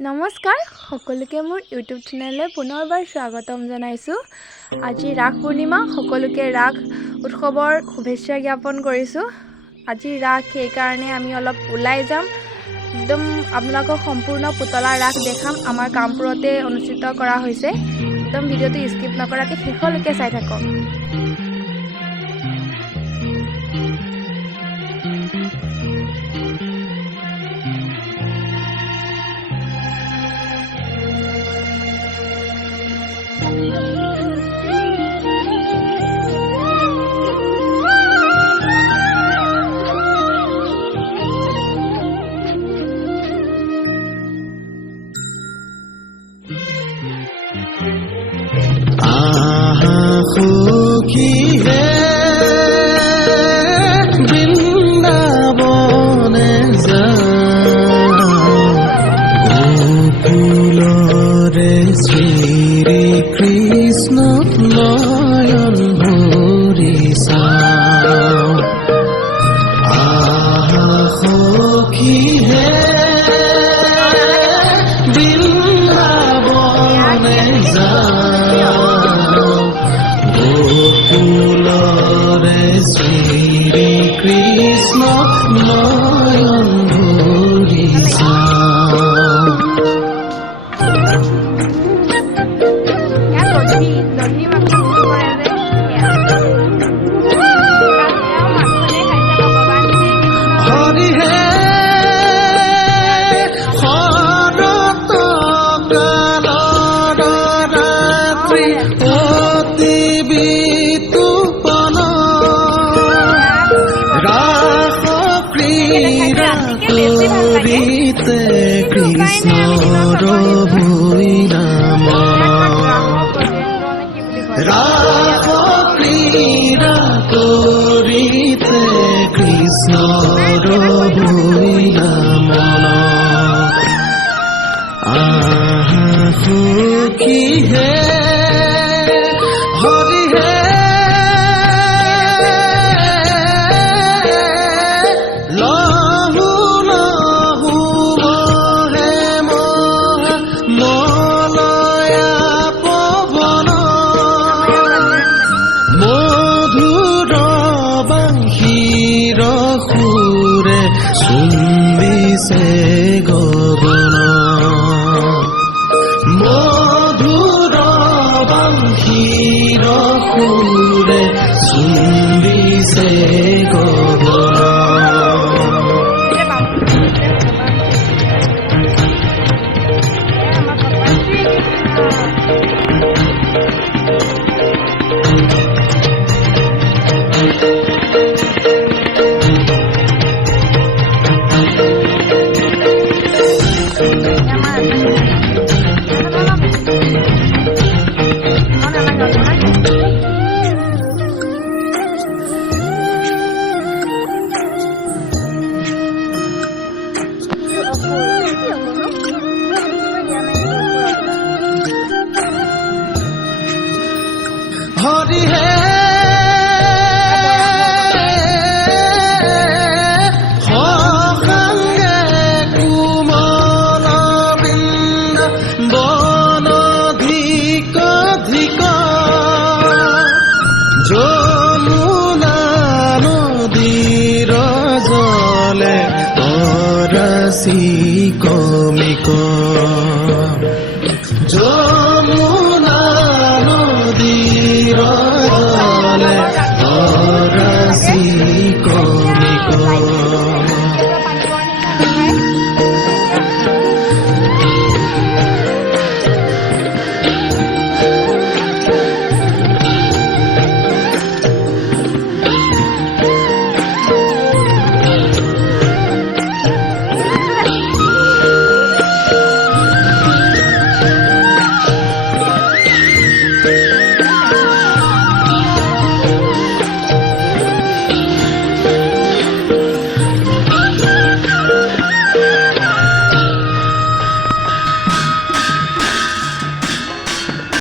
নমস্কাৰ সকলোকে মোৰ ইউটিউব চেনেললৈ পুনৰবাৰ স্বাগতম জনাইছোঁ। আজি ৰাস পূৰ্ণিমা, সকলোকে ৰাস উৎসৱৰ শুভেচ্ছা জ্ঞাপন কৰিছোঁ। আজি ৰাস, সেইকাৰণে আমি অলপ ওলাই যাম। একদম আপোনালোকক সম্পূৰ্ণ পুতলা ৰাস দেখাম। আমাৰ কামপুৰতে অনুষ্ঠিত কৰা হৈছে। একদম ভিডিঅ'টো স্কিপ নকৰাকৈ শেষলৈকে চাই থাকক। সখী হে বৃন্দাবনে গোকুলৰে শ্ৰী কৃষ্ণ নয়ন ভৰি চাওঁ। সখী হে বৃন্দাবনে গোকুলৰে শ্ৰী কৃষ্ণ নয়ন ভৰি চাওঁ। হৰি হে শৰৎ কালৰ ৰাত্ৰি অতি বিতুপন ৰাস ক্ৰীড়া কৰিতে কৃষ্ণৰ ভূঞা মন। ৰাস ক্ৰীড়া কৰিতে কৃষ্ণৰ ভূঞা মন। সখী হে